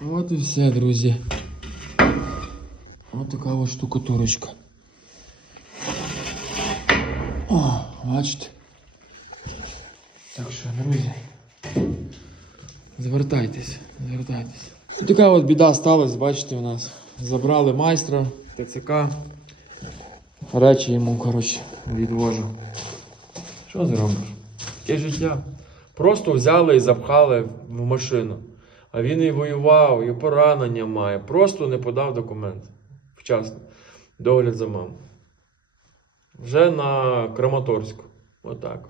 От і все, друзі. Ось така ось штукатурочка. О, бачите. Так що, друзі, звертайтесь. Така от біда сталася, бачите, у нас. Забрали майстра, ТЦК. Речі йому, коротше, відвожу. Що зробиш? Таке життя. Просто взяли і запхали в машину. А він і воював, і поранення має. Просто не подав документ. Вчасно. Догляд за мамою. Вже на Краматорську. Отак.